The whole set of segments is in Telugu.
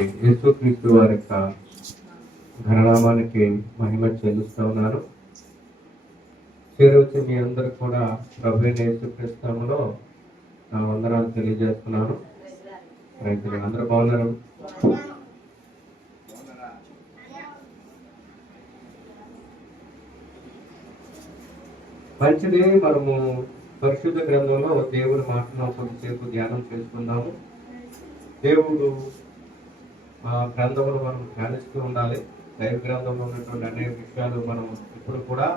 యేసుక్రీస్తు వారి యొక్క ఘననామానికి మహిమ చెల్లిస్తూ ఉన్నారు. చేరవచ్చి మీ అందరూ కూడా ప్రభు అయిన యేసుక్రీస్తులో నా వందనాలు తెలియజేస్తున్నాను. రైతులు అందరూ బాగున్నారు. మంచిది. మనము పరిశుద్ధ గ్రంథంలో దేవుని మాటను కొంతసేపు ధ్యానం చేసుకుందాము. దేవుడు గ్రంథములు మనం ధ్యానిస్తూ ఉండాలి. దైవ గ్రంథంలో ఉన్నటువంటి అనేక విషయాలు మనం ఇప్పుడు కూడా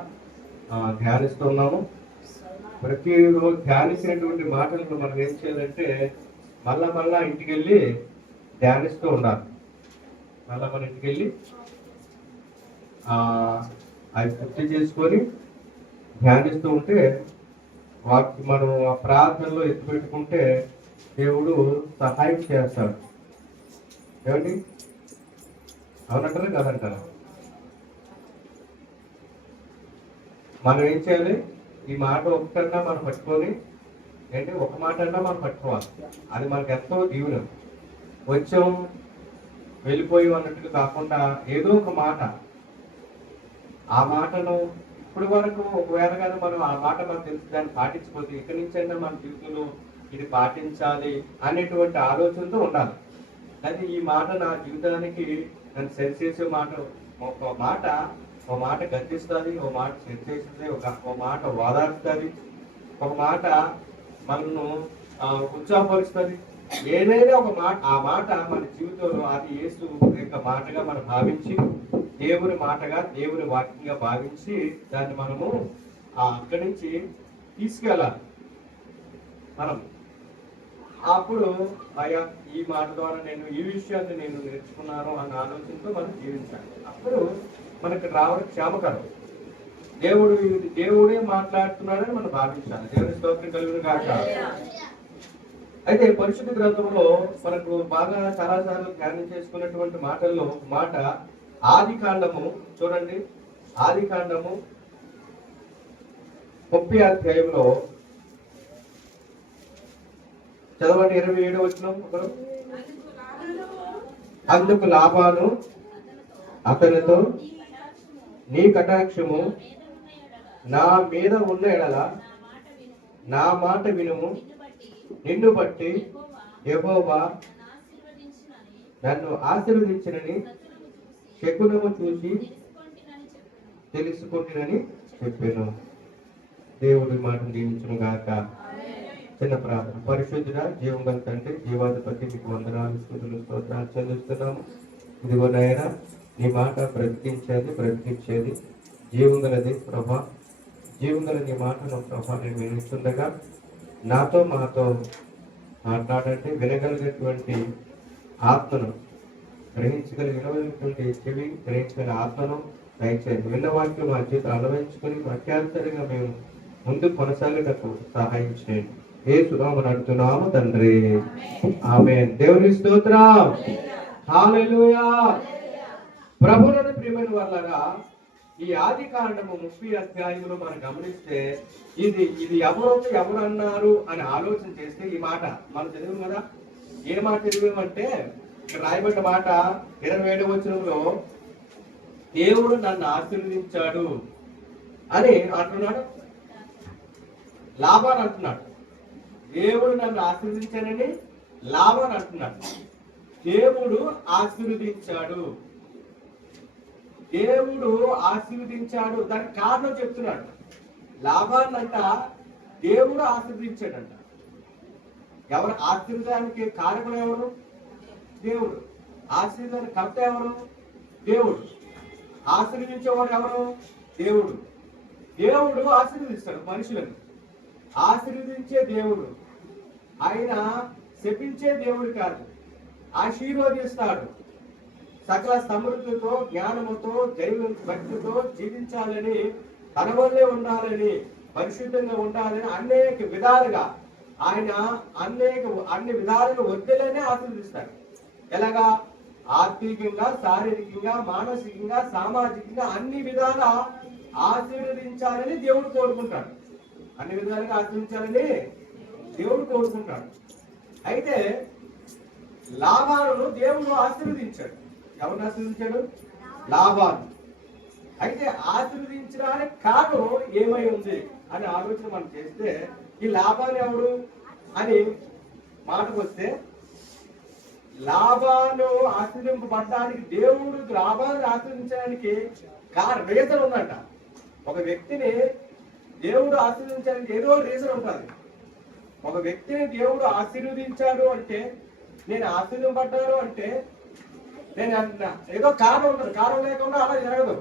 ధ్యానిస్తూ ఉన్నాము. ప్రతి రోజు ధ్యానించినటువంటి మాటలను మనం ఏం చేయాలంటే మళ్ళా ఇంటికి వెళ్ళి ధ్యానిస్తూ ఉండాలి. మళ్ళా మన ఇంటికి వెళ్ళి అవి పూర్తి చేసుకొని ధ్యానిస్తూ ఉంటే వాటికి మనం ఆ ప్రార్థనలో ఎత్తుపెట్టుకుంటే దేవుడు సహాయం చేస్తాడు. ఏమండి, అవునంటారా కాదంటారా? మనం ఏం చేయాలి? ఈ మాట ఒకటన్నా మనం పట్టుకొని ఒక మాట అన్నా మనం పట్టుకోవాలి. అది మనకు ఎంతో దీవెన. వచ్చాం వెళ్ళిపోయి అన్నట్టుగా కాకుండా ఏదో ఒక మాట, ఆ మాటను ఇప్పటి వరకు ఒకవేళ కానీ మనం ఆ మాట మనకు తెలిసి దాన్ని పాటించకపోతే ఇక్కడి నుంచి అయినా మన జీవితంలో ఇది పాటించాలి అనేటువంటి ఆలోచనతో ఉండాలి. అది ఈ మాట నా జీవితానికి నన్ను సరిచేసే మాట. ఒక మాట గర్తిస్తుంది, ఒక మాట సరిచేస్తుంది, ఒక మాట ఓదార్స్తుంది, ఒక మాట మనను ఉత్సాహపరుస్తుంది. ఏదైనా ఒక మాట, ఆ మాట మన జీవితంలో అది యేసు యొక్క మాటగా మనం భావించి, దేవుని మాటగా, దేవుని వాక్యంగా భావించి దాన్ని మనము అక్కడి నుంచి తీసుకెళ్ళాలి. మనం అప్పుడు అయ్యా ఈ మాట ద్వారా నేను ఈ విషయాన్ని నేను నేర్చుకున్నాను అన్న ఆలోచనతో మనం జీవించాలి. అప్పుడు మనకు రావడం క్షేమకరం. దేవుడే మాట్లాడుతున్నాడని మనం భావించాలి. దేవుని స్తోత్రం కలుగును గాక. అయితే పరిశుద్ధ గ్రంథంలో మనకు బాగా చాలాసార్లు ధ్యానం చేసుకున్నటువంటి మాటల్లో మాట ఆది కాండము. చూడండి, ఆది కాండము 30వ అధ్యాయంలో చదవండి. 27వ వచనం. ఒకరు అందుకు లాబాను అతనితో, నీ కటాక్షము నా మీద ఉన్న ఎడల నా మాట వినుము, నిన్ను బట్టి యెహోవా నన్ను ఆశీర్వదించినని శకునము చూసి తెలుసుకుంటునని చెప్పాను. దేవుడి మాటను దీవించును గాక. చిన్న ప్రార్థన. పరిశుద్ధుడ, జీవం గల తండ్రి, జీవాధిపతి, మీకు వందనాలు, స్తుతులు, స్తోత్రాలు చెల్లిస్తున్నాము. ఇదిగో నాయన, నీ మాట బ్రతికించేది జీవం గలది ప్రభా. జీవం గల నీ మాటను ప్రభా నేను వినిస్తుండగా నాతో మాతో మాట్లాడండి. వినగలిగినటువంటి ఆత్మను, గ్రహించగలిగినటువంటి చెవి, గ్రహించగల ఆత్మను దయచేయండి. విన్న వాక్యం మా చేతులు అలవరించుకొని వాక్యానుసారంగా మేము ముందు కొనసాగేటప్పుడు సహాయం చేయండి. యేసునామమున అడుగుతున్నాము తండ్రి, ఆమేన్. దేవుని స్తోత్రం. హల్లెలూయా. ప్రభువునందు ప్రియమైన వారలారా, ఈ ఆది కాండము 30వ అధ్యాయంలో మనం గమనిస్తే ఇది ఎవరు అన్నారు అని ఆలోచన చేస్తే ఈ మాట మనం చదివాం కదా. ఏ మాట చదివామంటే ఇక్కడ రాయబడ్డ మాట 27వ వచనంలో దేవుడు నన్ను ఆశీర్వదించాడు అని అంటున్నాడు. లాబాను అంటున్నాడు. దేవుడు నన్ను ఆశీర్వదించానని లాబాను అంటున్నాడు. దేవుడు ఆశీర్వదించాడు, దేవుడు ఆశీర్వదించాడు. దానికి కారణం చెప్తున్నాడు. లాబాన్నంట దేవుడు ఆశీర్వదించాడంట. ఎవరు ఆశీర్వాదానికి కారకుడు? ఎవరు? దేవుడు. ఆశీర్వాదానికి కర్త ఎవరు? దేవుడు. ఆశీర్వదించేవాడు ఎవరు? దేవుడు. దేవుడు ఆశీర్వదిస్తాడు మనుషులను. ఆశీర్వదించే దేవుడు. ఆయన శపించే దేవుడు కాదు, ఆశీర్వదిస్తాడు. సకల సమృద్ధితో, జ్ఞానముతో, దైవ భక్తితో జీవించాలని, తన వల్లే ఉండాలని, పరిశుద్ధంగా ఉండాలని అనేక విధాలుగా ఆయన అన్ని విధాలుగా వద్దలనే ఆశీర్వదిస్తాడు. ఎలాగా? ఆర్థికంగా, శారీరకంగా, మానసికంగా, సామాజికంగా అన్ని విధాల ఆశీర్వదించాలని దేవుడు కోరుకుంటాడు. అన్ని విధాలుగా ఆశీర్వదించాలని దేవుడు కోరుకుంటాడు. అయితే లాభాలను దేవుడు ఆశీర్వదించాడు. ఎవరిని ఆశీర్వదించాడు? లాభాలు. అయితే ఆశీర్వదించడానికి కారణం ఏమై ఉంది అని ఆలోచన మనం చేస్తే, ఈ లాభాలు ఎవడు అని మాటకు వస్తే, లాభాలు ఆశీర్వింపబడడానికి, దేవుడు లాభాలను ఆశీర్వదించడానికి రీజన్ ఉందంట. ఒక వ్యక్తిని దేవుడు ఆశీర్వదించడానికి ఏదో రీజన్ ఉంటుంది. ఒక వ్యక్తిని దేవుడు ఆశీర్వదించాడు అంటే, నేను ఆశీర్వదింపడ్డాను అంటే నేను ఏదో కారణం ఉంటుంది. కారణం లేకుండా అలా జరగదు.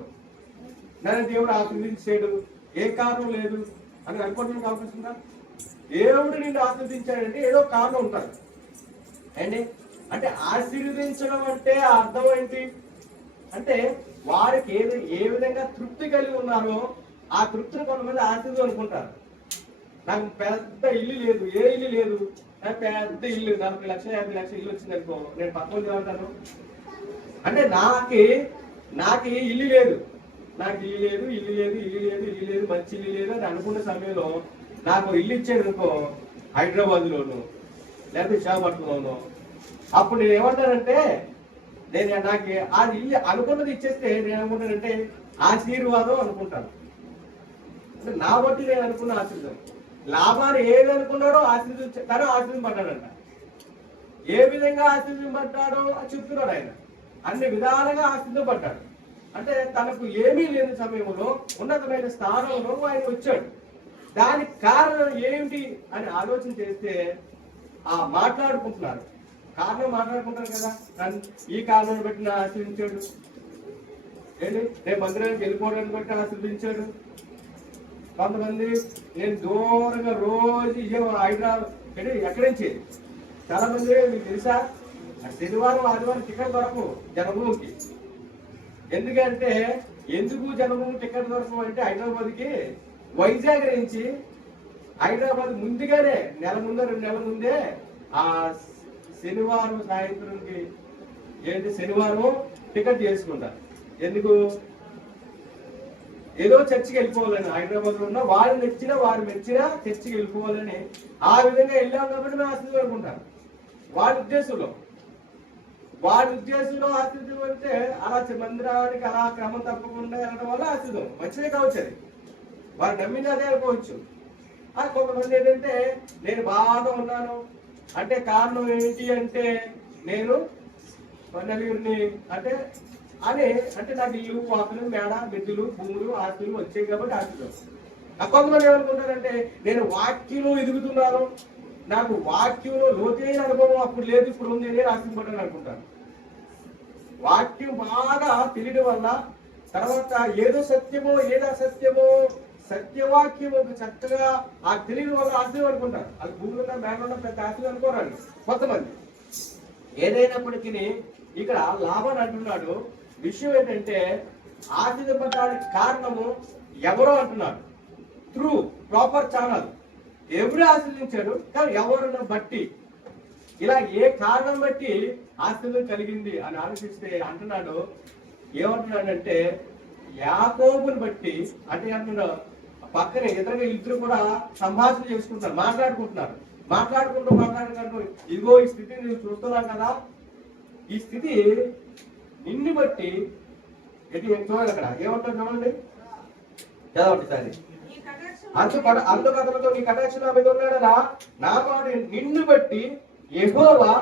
నన్ను దేవుడు ఆశీర్వదించాడు, ఏ కారణం లేదు అని అనుకోవడానికి అవకాశం. దేవుడు నిన్ను ఆశీర్వదించాడంటే ఏదో కారణం ఉంటుంది అండి. అంటే ఆశీర్వదించడం అంటే అర్థం ఏంటి అంటే, వారికి ఏ విధంగా తృప్తి కలిగి ఉన్నారో ఆ తృప్తిని కొంతమంది ఆశీర్వదం అనుకుంటారు. నాకు పెద్ద ఇల్లు లేదు, ఏ ఇల్లు లేదు, నాకు పెద్ద ఇల్లు 40 లక్షలు 50 లక్షలు ఇల్లు వచ్చింది అనుకో, నేను పక్కన ఏమంటాను అంటే, నాకు ఇల్లు లేదు, నాకు ఇల్లు లేదు, ఇల్లు లేదు, ఇల్లు లేదు, ఇల్లు లేదు, మంచి ఇల్లు లేదు అని అనుకున్న సమయంలో నాకు ఇల్లు ఇచ్చాడు అనుకో, హైదరాబాద్లోను లేకపోతే విశాఖపట్నంలోను, అప్పుడు నేను ఏమంటానంటే, నాకు అది ఇల్లు అనుకున్నది ఇచ్చేస్తే నేను ఏమనుకుంటానంటే ఆశీర్వాదం అనుకుంటాను. అంటే నా బట్టి నేను అనుకున్న ఆశీర్వాదం. లాభాన్ని ఏది అనుకున్నాడో తను ఆశీర్వదింపడ్డాడంట. ఏ విధంగా ఆశీర్వదింపడ్డాడో చెప్తున్నాడు ఆయన. అన్ని విధాలుగా ఆశీర్వదింపడ్డాడు. అంటే తనకు ఏమీ లేని సమయంలో ఉన్నతమైన స్థానంలో ఆయన వచ్చాడు. దానికి కారణం ఏమిటి అని ఆలోచన చేస్తే మాట్లాడుకుంటున్నారు. కారణం మాట్లాడుకుంటారు కదా, ఈ కారణం బట్టి నా ఆశీర్వించాడు, నేను మందిరానికి వెళ్ళిపోవడానికి బట్టి ఆశీర్వించాడు. కొంతమంది నేను దూరంగా రోజు హైదరాబాద్ ఎక్కడి నుంచి చాలా మంది మీకు తెలుసా, శనివారం ఆదివారం టికెట్ దొరకవు జనభూమికి. ఎందుకంటే ఎందుకు జనభూమి టికెట్ దొరకవు అంటే, హైదరాబాద్కి వైజాగ్ నుంచి హైదరాబాద్ ముందుగానే నెల ముందే 2 నెలల ముందే ఆ శనివారం సాయంత్రంకి శనివారం టికెట్ చేసుకుంటారు. ఎందుకు? ఏదో చర్చికి వెళ్ళిపోవాలని, హైదరాబాద్ లో ఉన్న వారు మెచ్చిన చర్చికి వెళ్ళిపోవాలని ఆ విధంగా వెళ్ళాం కాబట్టి మేము ఆశీర్వాదం అనుకుంటారు. వాడి ఉద్దేశంలో ఆశీర్వాదం అంటే అలా మందిరానికి అలా క్రమం తప్పకుండా వెళ్ళడం వల్ల ఆశీర్వాదం మంచిదే కావచ్చు. అది వారు నమ్మింది అదే అనుకోవచ్చు. అది కొంతమంది ఏంటంటే, నేను బాగా ఉన్నాను అంటే కారణం ఏంటి అంటే, నేను నలుగురిని అంటే నాకు ఇల్లు వాకులు మేడ మిద్దులు భూములు ఆస్తులు వచ్చాయి కాబట్టి ఆశీర్వాదం. కొంతమంది ఏమనుకుంటారంటే, నేను వాక్యంలో ఎదుగుతున్నాను, నాకు వాక్యంలో లోతైన అనుభవం అప్పుడు లేదు ఇప్పుడు ఉంది, నేను ఆశీర్వపడ్డాను అనుకుంటాను. వాక్యం బాగా తెలియడం వల్ల తర్వాత ఏదో సత్యమో ఏదో అసత్యమో సత్యవాక్యం చక్కగా ఆ తెలియడం వల్ల ఆశీర్వాదం అనుకుంటారు. అది భూమిలో ఉన్న మేడ ఉన్న పెద్ద ఆశీర్వాదం అనుకోరండి కొంతమంది. ఏదైనప్పటికీ ఇక్కడ లాభాన్ని అంటున్నాడు. విషయం ఏంటంటే, ఆశీర్వదింపడానికి కారణము ఎవరో అంటున్నాడు. త్రూ ప్రాపర్ ఛానల్ ఎవరు ఆశీర్వదించాడు, కానీ ఎవరిని బట్టి, ఇలా ఏ కారణం బట్టి ఆశీర్వాదం కలిగింది అని ఆలోచిస్తే అంటున్నాడు. ఏమంటున్నాడంటే, యాకోబుని బట్టి అంటే అంటున్నాడు. పక్కనే ఇద్దరు కూడా సంభాషణ చేసుకుంటారు, మాట్లాడుకుంటూ ఇదిగో ఈ స్థితిని నేను చూస్తున్నాను కదా, ఈ స్థితి నిన్ను బట్టి చూడండి. అక్కడ ఏమంటారు చూడండి, చదవండి సారి. అందుకతలతో నీ కటాక్షం నా మీద ఉన్నాడరా, నా మాట నిన్ను బట్టి యెహోవా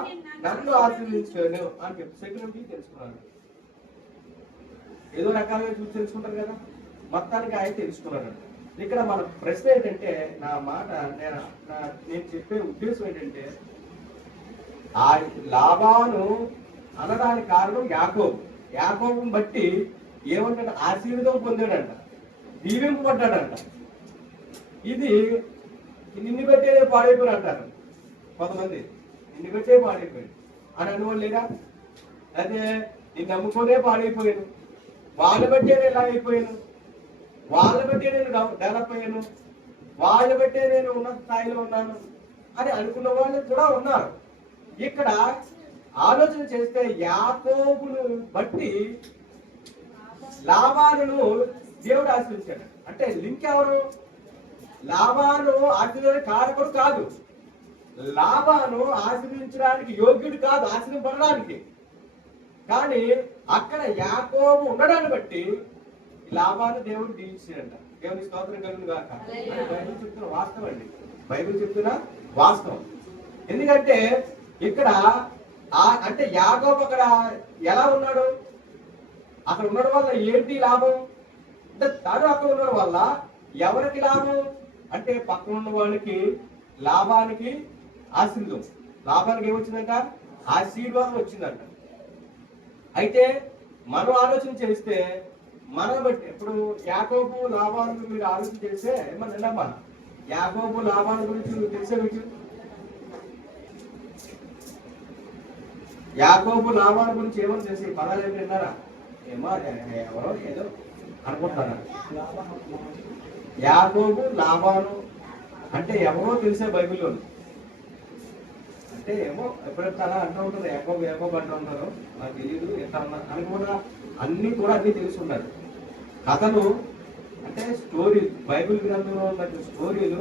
నన్ను ఆశీర్వదించాను అని చెప్పి సెకండ్ తెలుసుకున్నాను. ఏదో రకాలుగా చూసి తెలుసుకుంటారు కదా, మొత్తానికి ఆయన తెలుసుకున్నాడు. ఇక్కడ మన ప్రశ్న ఏంటంటే, నా మాట నేను చెప్పే ఉద్దేశం ఏంటంటే, ఆ లాభాను అనడానికి కారణం యాకోబుని బట్టి ఏమంటాడు, ఆశీర్వాదం పొందాడంట, దీవింపబడ్డాడంట. ఇది నిన్ను బట్టే పాడైపోయిన అంటారు కొంతమంది, నిన్ను బట్టే పాడైపోయాడు అని అనుకోని లేదా, అదే నేను నమ్ముకోనే పాడైపోయాను, వాళ్ళ బట్టే నేను ఇలా అయిపోయాను, వాళ్ళ బట్టే నేను డెవలప్ అయ్యాను, వాళ్ళ బట్టే నేను ఉన్నత స్థాయిలో ఉన్నాను అని అనుకున్న వాళ్ళు కూడా ఉన్నారు. ఇక్కడ ఆలోచన చేస్తే యాకోబును బట్టి లాభాలను దేవుడు ఆశీర్వదించాడు. అంటే లింక్ ఎవరు? లాభాలు ఆశీర్వాద కారకుడు కాదు, లాబాను ఆశ్రయించడానికి యోగ్యుడు కాదు, ఆశ్రయింపడడానికి. కానీ అక్కడ యాకోబు ఉండడాన్ని బట్టి లాబాను దేవుడు దీవించాడంట. దేవుని స్తోత్రం కలుగును గాక. బైబిల్ చెప్తున్న వాస్తవం అండి, బైబిల్ చెప్తున్న వాస్తవం. ఎందుకంటే ఇక్కడ అంటే యాకోబు అక్కడ ఎలా ఉన్నాడు, అక్కడ ఉండడం వల్ల ఏంటి లాభం అంటే తను అక్కడ ఉండడం వల్ల ఎవరికి లాభం అంటే పక్కన ఉన్న వాళ్ళకి, లాభానికి ఆశీర్వాదం. లాభానికి ఏమొచ్చిందంట? ఆశీర్వాదం వచ్చిందంట. అయితే మనం ఆలోచన చేస్తే మనం బట్టి ఇప్పుడు యాకోబు లాభాలను మీరు ఆలోచన చేస్తే ఏమన్నా యాకోబు లాభాల గురించి నువ్వు తెలిసే మీకు యాకోబు లాభాల గురించి ఏమో తెలిసి పదాలు ఏమి విన్నారా? ఏమో ఎవరో ఏదో అనుకుంటారా? యాకోబు లాభాలు అంటే ఎవరో తెలిసే బైబిల్లో అంటే ఏమో ఎప్పుడెప్పుడు అలా అంటూ ఉంటారు, యాకోబు అంటూ ఉంటారు, నాకు తెలియదు ఎట్లా ఉన్నారు అని కూడా అన్ని తెలుసుకున్నారు. కథలు అంటే స్టోరీ, బైబిల్ గ్రంథంలో ఉన్న స్టోరీలు